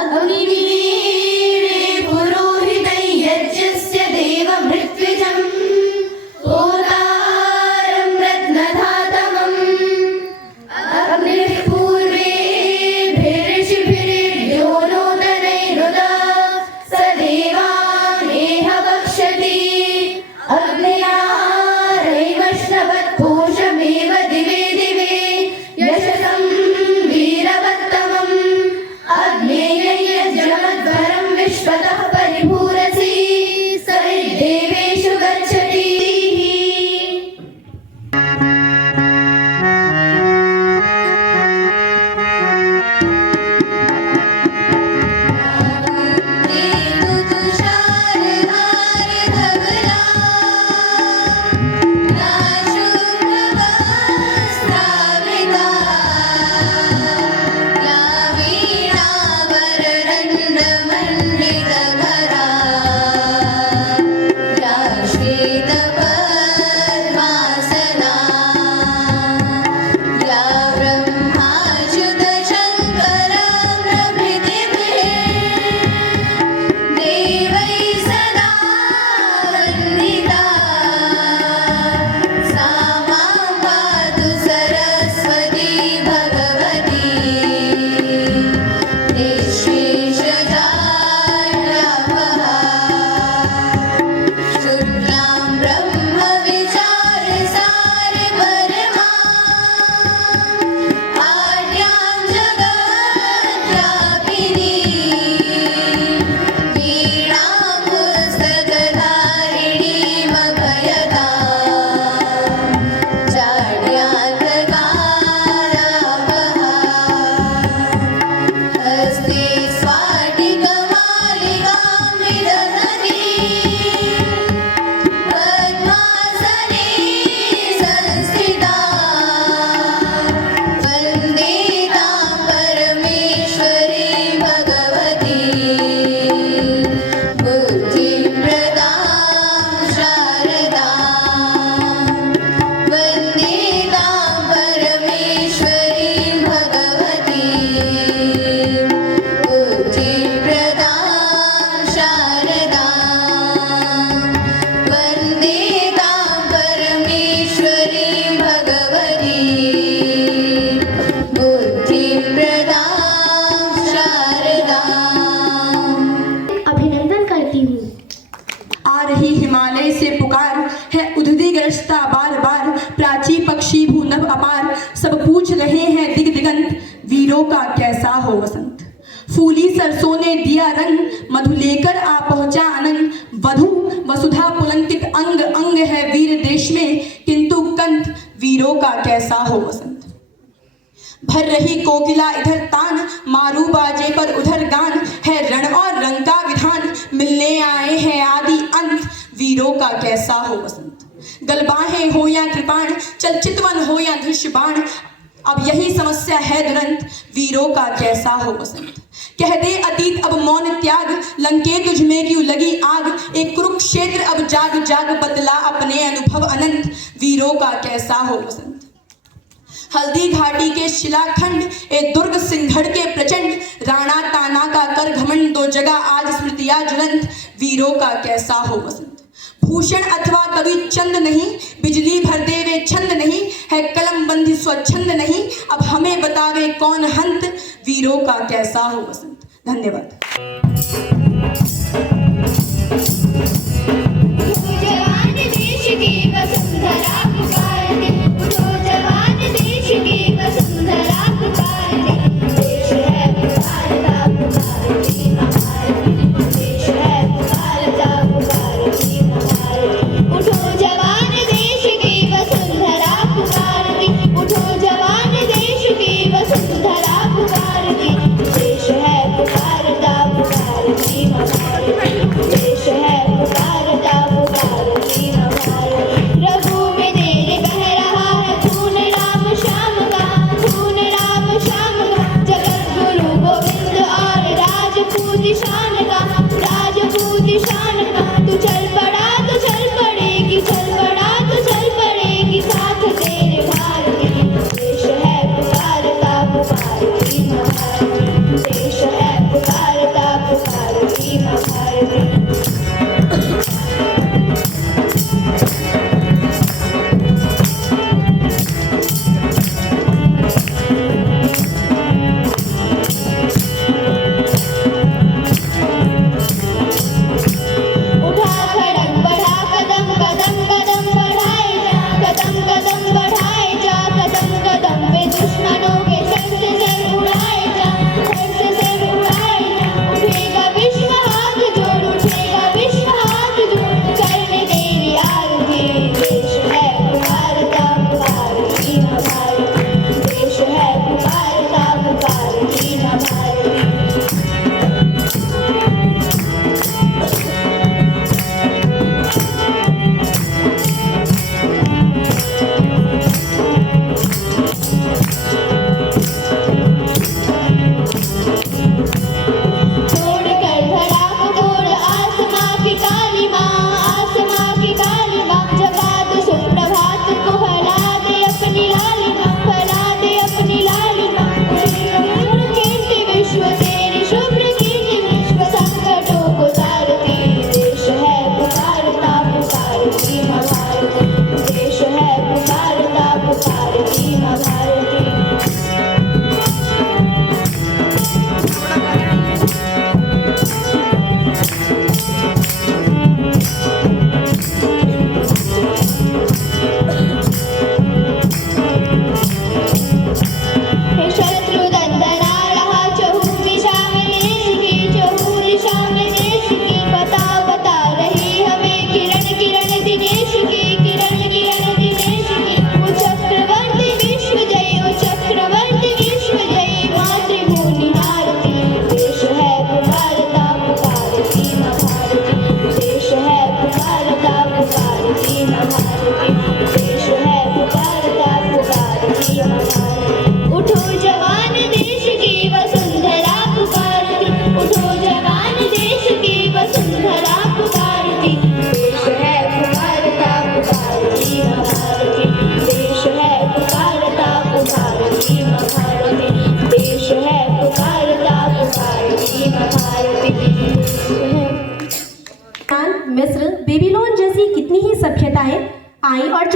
अग्निवीरे पुरोहितं यज्ञस्य देवमृत्युजम् होतारं रत्नधातमम् अग्निः पूर्वेभिर्षिभिर्यो नूतनैरुदा स देवानेह वक्ष्यति अग्नयारैवश्नवत्कोशमेव दिवे दिवे यशसं वीरवत्तमम् अग्नेययज्ञमध्वरं विश्वतः परिभूरसि स देवेषु गच्छति। हिमालय से पुकार है उधदी ग्रस्ता बार बार प्राची पक्षी भूनभ अपार सब पूछ रहे हैं दिग दिगंत वीरों का कैसा हो वसंत। फूली सरसों ने दिया रंग मधु लेकर आ पहुंचा आनंद वधु वसुधा पुलंकित अंग अंग है वीर देश में किंतु कंत वीरों का कैसा हो वसंत। भर रही कोकिला इधर तान मारू बाजे पर उधर गान है रण और रंग का विधान मिलने आए हैं आदि अंत वीरों का कैसा हो वसंत। गलबाहें हो या कृपाण चल चितवन हो या धृष्य बाण अब यही समस्या है दुरंत वीरों का कैसा हो वसंत। कह दे अतीत अब मौन त्याग लंके तुझ में क्यों लगी आग एक कुरुक्षेत्र अब जाग जाग बदला अपने अनुभव अनंत वीरों का कैसा हो वसंत। हल्दी घाटी के शिलाखंड ए दुर्ग सिंहड़ के प्रचंड राणा ताना का कर घमंड दो जगह आज स्मृतियां ज्वलंत वीरों का कैसा हो वसंत। भूषण अथवा कवि चंद नहीं बिजली भर देवे छंद नहीं है कलम बंदी स्वच्छंद नहीं अब हमें बतावे कौन हंत वीरों का कैसा हो वसंत। धन्यवाद। देश है पुकारता पुकारती हमारी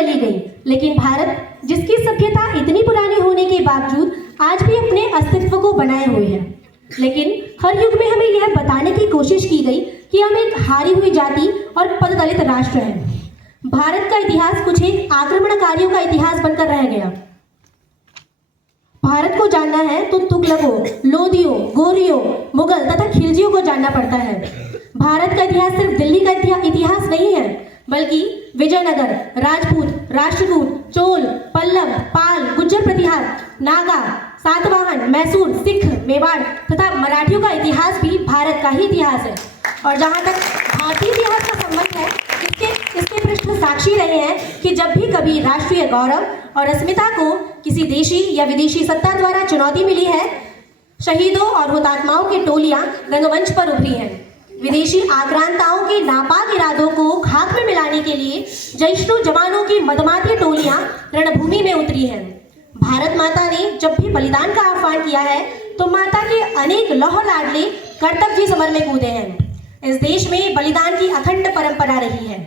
चली गई, लेकिन भारत जिसकी सभ्यता इतनी पुरानी होने के बावजूद आज भी अपने अस्तित्व को बनाए हुए है। लेकिन हर युग में हमें यह बताने की कोशिश की गई कि हम एक हारी हुई जाति और पददलित राष्ट्र हैं। भारत का इतिहास कुछ एक आक्रमणकारियों का इतिहास बनकर रह गया। भारत को जानना है तो तुगलकों, लोदियों, गौरियों, मुगल तथा खिलजियों को जानना पड़ता है। भारत का इतिहास सिर्फ दिल्ली का इतिहास नहीं है, बल्कि विजयनगर, राजपूत, राष्ट्रकूट, चोल, पल्लव, पाल, गुज्जर प्रतिहार, नागा, सातवाहन, मैसूर, सिख, मेवाड़ तथा मराठियों का इतिहास भी भारत का ही इतिहास है। और जहाँ तक भारतीय इतिहास का संबंध है, इसके पृष्ठ साक्षी रहे हैं कि जब भी कभी राष्ट्रीय गौरव और अस्मिता को किसी देशी या विदेशी सत्ता द्वारा चुनौती मिली है, शहीदों और हुतात्माओं की टोलियां रंगमंच पर उभरी हैं। विदेशी आक्रांताओं के नापाक इरादों को खाक में मिलाने के लिए जैशो जवानों की मदमाती टोलियां रणभूमि में उतरी हैं। भारत माता ने जब भी बलिदान का आह्वान किया है तो माता के अनेक लौह लाडले कर्तव्य समर में कूदे हैं। इस देश में बलिदान की अखंड परंपरा रही है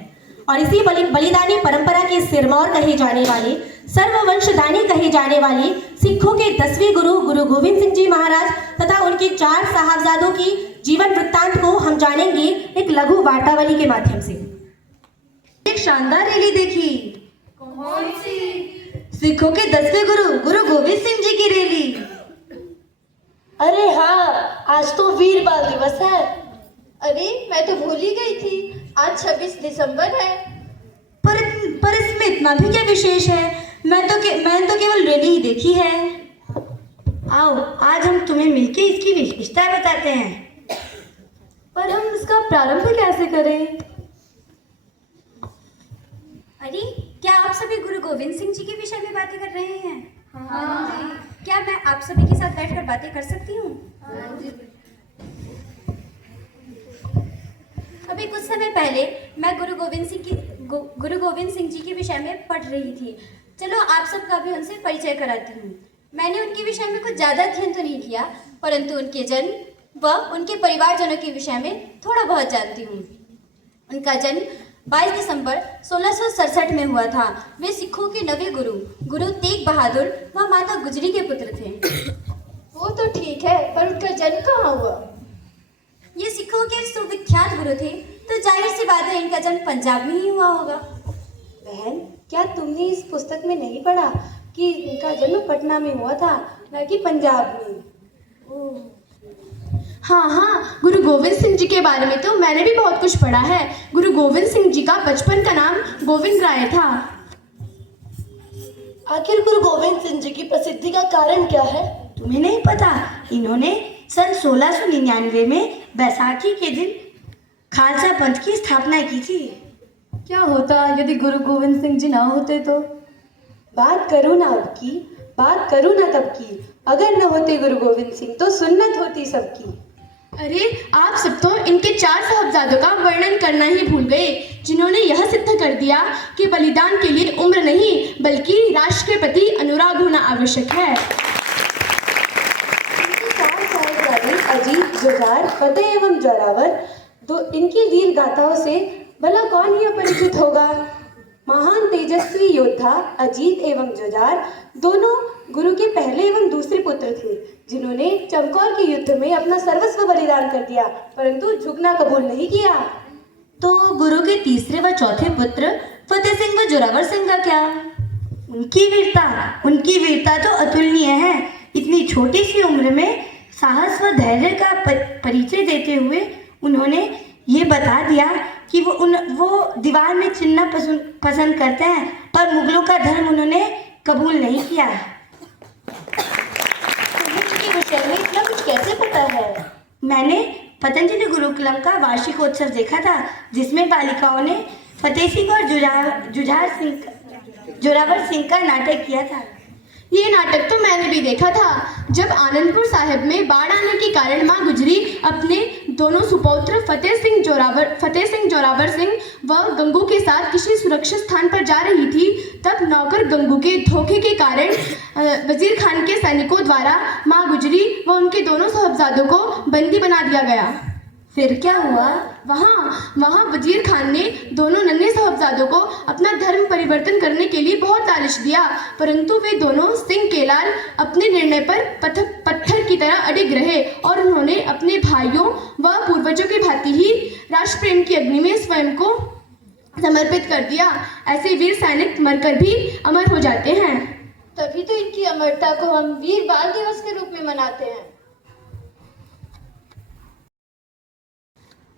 और इसी बलिदानी परंपरा के सिरमौर कहे जाने वाले, सर्ववंशदानी कहे जाने वाले सिखों के 10वें गुरु गुरु गोविंद सिंह जी महाराज तथा उनके 4 साहबजादों की जीवन वृत्तांत को हम जानेंगे एक लघु वार्तावली के माध्यम से। एक शानदार रैली देखी। कौन सी? सिखों के 10वें गुरु गुरु गोविंद सिंह जी की रैली। अरे हाँ, आज तो वीर बाल दिवस है। अरे मैं तो भूल ही गई थी, आज 26 दिसंबर है। पर इसमें इतना भी क्या विशेष है? मैंने तो केवल रैली ही देखी है। आओ आज हम तुम्हें मिलके इसकी विशेषता बताते हैं। पर हम इसका प्रारंभ कैसे करें? अरे क्या आप सभी गुरु गोविंद सिंह जी के विषय में बातें कर रहे हैं? हाँ। क्या मैं आप सभी के साथ बैठकर बातें कर सकती हूँ? अभी कुछ समय पहले मैं गुरु गोविंद सिंह जी के विषय में पढ़ रही थी। चलो आप सबका भी उनसे परिचय कराती हूँ। मैंने उनके विषय में कुछ ज़्यादा अध्ययन तो नहीं किया, परंतु उनके जन्म व उनके परिवारजनों के विषय में थोड़ा बहुत जानती हूँ। उनका जन्म 22 दिसंबर 1667 में हुआ था। वे सिखों के 9वें गुरु गुरु तेग बहादुर व माता गुजरी के पुत्र थे। वो तो ठीक है, पर उनका जन्म कहाँ हुआ? ये सिखों के सुविख्यात गुरु थे, तो जाहिर सी बात है इनका जन्म पंजाब में ही हुआ होगा। बहन, क्या तुमने इस पुस्तक में नहीं पढ़ा कि इनका जन्म पटना में हुआ था, न कि पंजाब में? हाँ, गुरु गोविंद सिंह जी के बारे में तो मैंने भी बहुत कुछ पढ़ा है। गुरु गोविंद सिंह जी का बचपन का नाम गोविंद राय था। आखिर गुरु गोविंद सिंह जी की प्रसिद्धि का कारण क्या है? तुम्हें नहीं पता? इन्होंने सन 1699 में बैसाखी के दिन खालसा पंथ की स्थापना की थी। क्या होता यदि गुरु गोविंद सिंह जी ना होते तो? बात करूँ ना अब की, बात करूँ ना तब की। अगर न होते गुरु गोविंद सिंह तो सुन्नत होती सबकी। अरे आप सब तो इनके 4 साहबजादों का वर्णन करना ही भूल गए, जिन्होंने यह सिद्ध कर दिया कि बलिदान के लिए उम्र नहीं बल्कि राष्ट्र के प्रति अनुराग होना आवश्यक है। अजीत, जुझार, फतेह एवं जोरावर, तो इनकी वीर गाथाओं से भला कौन ही अपरिचित होगा। महान तेजस्वी योद्धा अजीत एवं जुझार दोनों गुरु के पहले एवं दूसरे पुत्र थे, जिन्होंने चमकौर के युद्ध में अपना सर्वस्व बलिदान कर दिया, परंतु झुकना कबूल नहीं किया। तो गुरु के तीसरे व चौथे पुत्र फतेह सिंह व जोरावर सिंह का क्या? उनकी वीरता तो अतुलनीय है। इतनी छोटी सी उम्र में साहस व धैर्य का परिचय देते हुए उन्होंने ये बता दिया कि वो दीवार में चिन्हना पसंद करते हैं, पर मुगलों का धर्म उन्होंने कबूल नहीं किया। इनके विषय में इतना कुछ कैसे पता है? मैंने पतंजलि गुरुकुलम का वार्षिकोत्सव देखा था, जिसमें बालिकाओं ने फतेह सिंह और जोरावर सिंह का नाटक किया था। ये नाटक तो मैंने भी देखा था। जब आनंदपुर साहिब में बाढ़ आने के कारण माँ गुजरी अपने दोनों सुपौत्र फतेह सिंह जोरावर सिंह व गंगू के साथ किसी सुरक्षित स्थान पर जा रही थी, तब नौकर गंगू के धोखे के कारण वजीर खान के सैनिकों द्वारा माँ गुजरी व उनके दोनों साहबजादों को बंदी बना दिया गया। फिर क्या हुआ? वहाँ वजीर खान ने दोनों नन्हे साहबजादों को अपना धर्म परिवर्तन करने के लिए बहुत लालच दिया, परंतु वे दोनों सिंह केलाल अपने निर्णय पर पत्थर की तरह अडिग रहे और उन्होंने अपने भाइयों व पूर्वजों की भांति ही राष्ट्र प्रेम की अग्नि में स्वयं को समर्पित कर दिया। ऐसे वीर सैनिक मरकर भी अमर हो जाते हैं। तभी तो इनकी अमरता को हम वीर बाल दिवस के रूप में मनाते हैं।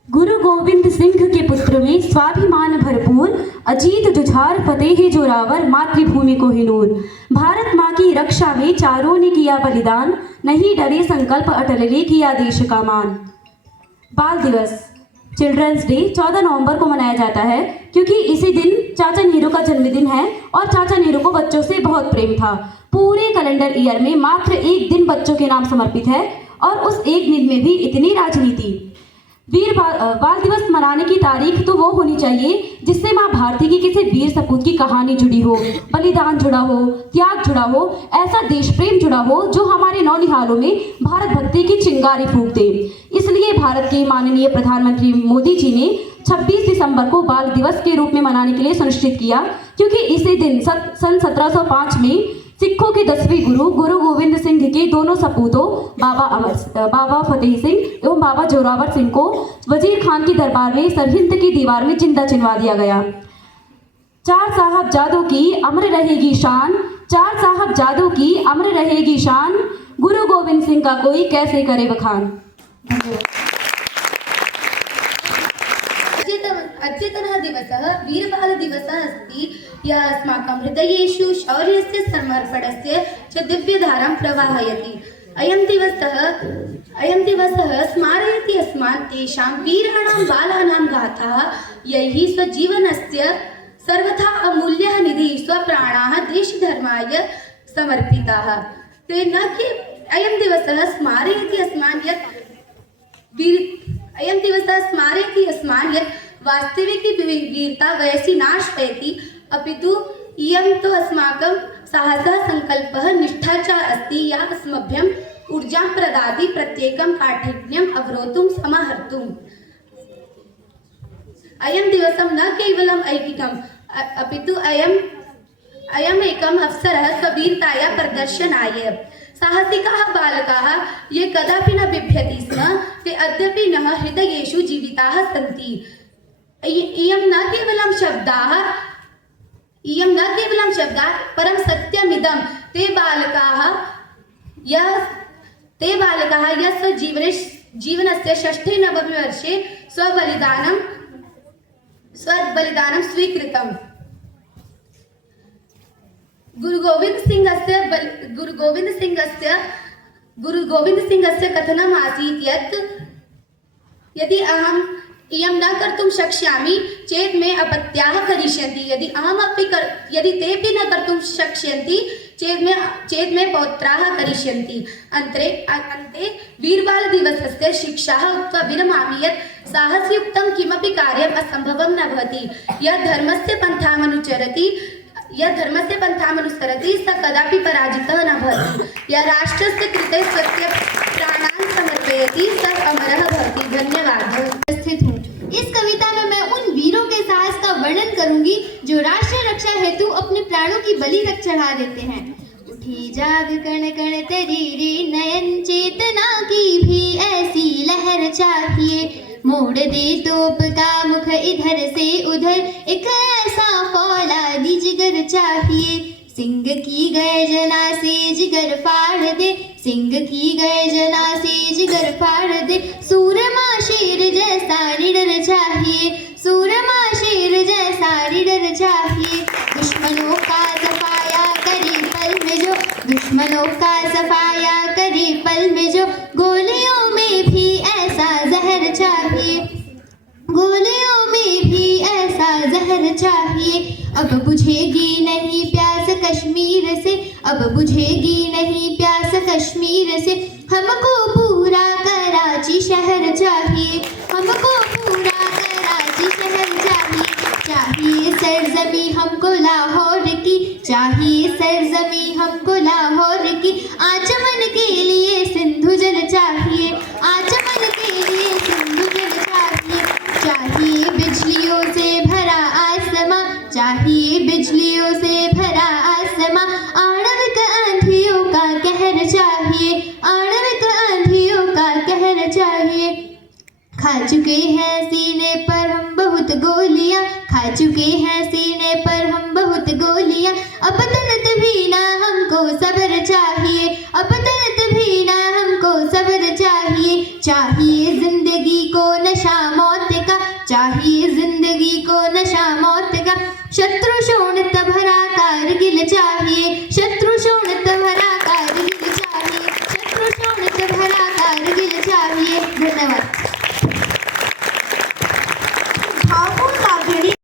गुरु गोविंद सिंह के पुत्र में स्वाभिमान भरपूर, अजीत जुझार फतेह जोरावर, मातृभूमि को ही नूर। भारत माँ की रक्षा में चारों ने किया बलिदान, नहीं डरे संकल्प अटल ले किया देश का मान। बाल दिवस चिल्ड्रंस डे 14 नवंबर को मनाया जाता है क्योंकि इसी दिन चाचा नेहरू का जन्मदिन है और चाचा नेहरू को बच्चों से बहुत प्रेम था। पूरे कैलेंडर ईयर में मात्र एक दिन बच्चों के नाम समर्पित है और उस एक दिन में भी इतनी राजनीति। बाल दिवस मनाने की तारीख तो वो होनी चाहिए जिससे माँ भारती की किसी वीर सपूत की कहानी जुड़ी हो, बलिदान जुड़ा हो, त्याग जुड़ा हो, ऐसा देश प्रेम जुड़ा हो जो हमारे नौनिहालों में भारत भक्ति की चिंगारी फूंक दे। इसलिए भारत के माननीय प्रधानमंत्री मोदी जी ने 26 दिसंबर को बाल दिवस के रूप में मनाने के लिए सुनिश्चित किया क्योंकि इसी दिन सन 1705 में सिखों के 10वें गुरु गोविंद सिंह के दोनों सपूतों बाबा फतेह सिंह एवं बाबा जोरावर सिंह को वजीर खान के दरबार में सरहिंद की दीवार में जिंदा चिनवा दिया गया। चार साहबजादों की अमर रहेगी शान, चार साहबजादों की अमर रहेगी शान, गुरु गोविंद सिंह का कोई कैसे करे बखान। अद्यतनः दिवसः वीरबालदिवसः अस्ति, यः अस्माकं हृदयेषु शौर्यस्य समर्पणस्य च दिव्यधारां प्रवाहयति। अयं दिवसः स्मारयति अस्मान् तेषां वीराणां बालानां गाथाः, यैः स्वजीवनस्य सर्वथा अमूल्यः निधिः स्वप्राणाः देशधर्माय समर्पिताः। तेन अयं दिवसः स्मारयति अस्मान् यत् वास्तविकी वीरता वयसि नाशयति, अपितु इयं तु अस्माकं साहसः संकल्पः निष्ठा च अस्ति, या अस्मभ्यं ऊर्जां प्रददाति प्रत्येकं काठिन्यम् अवरोधुं समाहर्तुम्। अयं दिवसं न केवलम् ऐकिकम् अपितु अयम् एकम् अवसरः स्ववीरतायाः प्रदर्शनाय। साहसिकाः बालकाः ये कदापि न बिभ्यति स्म, ते अद्यापि नः हृदयेषु जीविताः सन्ति। इयं न केवलं शब्दाः परं सत्यमिदं। ते बालकाः यः स्वजीवनस्य 6 नवमे वर्षे स्वबलिदानं स्वीकृतम्। गुरु गोविंद सिंहस्य कथनम् आसीत् यत् यदि अहम् इयं न कर्तुं शक्ष्यामि चेत् मे अपत्याः करिष्यन्ति, यदि तेपि न कर्तुं शक्ष्यन्ति चेत् मे पौत्राः करिष्यन्ति। अन्ते वीरबालदिवसस्य शिक्षाः उक्त्वा विरमामि यत् साहसयुक्तं किमपि कार्यम् असम्भवं न भवति। यः धर्मस्य पन्थामनुसरति स कदापि पराजितः न भवति। यः राष्ट्रस्य कृते स्वस्य प्राणान् समर्पयति स अमरः भवति। धन्यवाद। उपस्थित हूँ। इस कविता में मैं उन वीरों के साहस का वर्णन करूंगी जो राष्ट्र रक्षा हेतु अपने प्राणों की बलि तक चढ़ा देते हैं। उठी जाग कण कण तरीरी, नयन चेतना की भी ऐसी लहर चाहिए। मोड़ दे तोप का मुख इधर से उधर, एक ऐसा फौलादी जिगर चाहिए। सिंह की गर्जना से जिगर फाड़ दे, सिंह की गर्जना से जिगर फाड़ दे। सूरमा शेर जैसा निडर चाहिए, सूरमा शेर जैसा निडर चाहिए। दुश्मनों का सफाया करे पल में जो, दुश्मनों का सफाया करे पल में जो। गोलियों में भी ऐसा जहर चाहिए, गोलियों में भी ऐसा जहर चाहिए। अब बुझेगी नहीं प्यास कश्मीर से, अब बुझेगी नहीं प्यास कश्मीर से। हमको पूरा कराची शहर चाहिए, हमको पूरा कराची शहर चाहिए। चाहिए सरजमी हमको लाहौर की, चाहिए सरजमी हमको लाहौर की। आचमन के लिए सिंधु जल चाहिए, आचमन के लिए सिंधु जल खा चुके हैं सीने पर हम बहुत गोलियां, खा चुके हैं सीने पर हम बहुत गोलियां। अब तनत भी ना हमको सब्र चाहिए, अब तनत भी ना हमको सब्र चाहिए। चाहिए जिंदगी को नशा मौत का, चाहिए जिंदगी को नशा मौत का। शत्रु शोणित भरा कारगिल चाहिए, शत्रु शोणित